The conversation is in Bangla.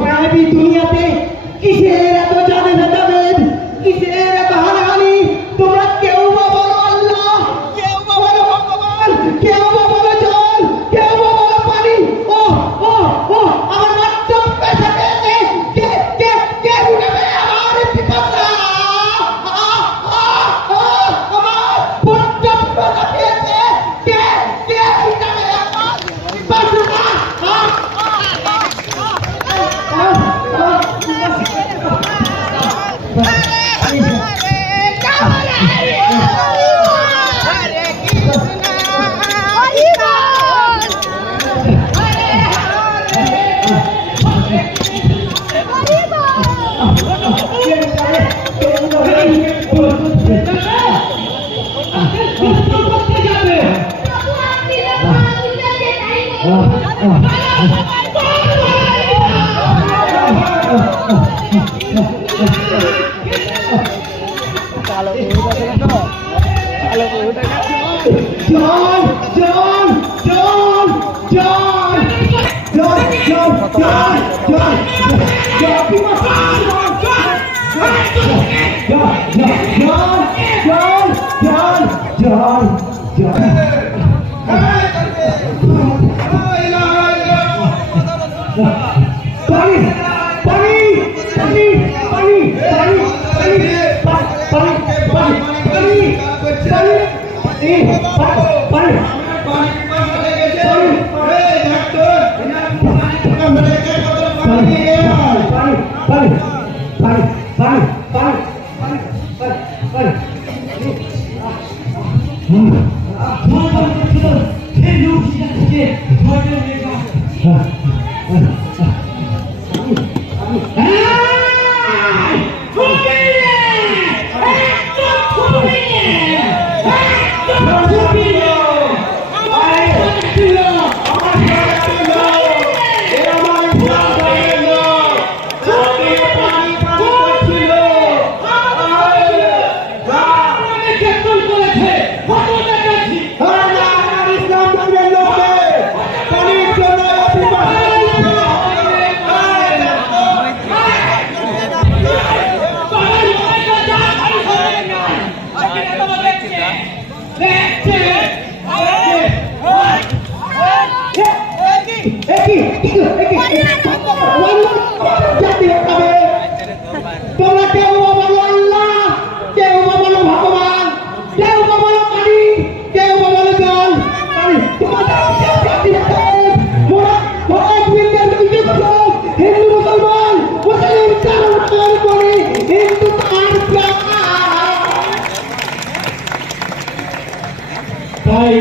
মায়াবী দুনিয়াতে কিসের এত জানে ভেদাভেদ, কিসের এত হানাহানি? তোমরা কেউ বা বলো আল্লাহ, কেউ বা বলো ভগবান, কেউ বা বলো জল, কেউ বা বলো পানি। ও ও ও আমার মাত্র পেশা পেয়েছে, কে কে কে উঠাবে আমার পিপাসা? আমার বড্ড পেশা পেয়েছে, কে কে উঠাবে আমার পিপাসা? তোমরা কেউ বলো আল্লাহ, কেউ বলো ভগবান, কেউ বলো পানি, কেউ বলো জল। হিন্দু মুসলমান মুসলিম কারণ করে হিন্দু তাই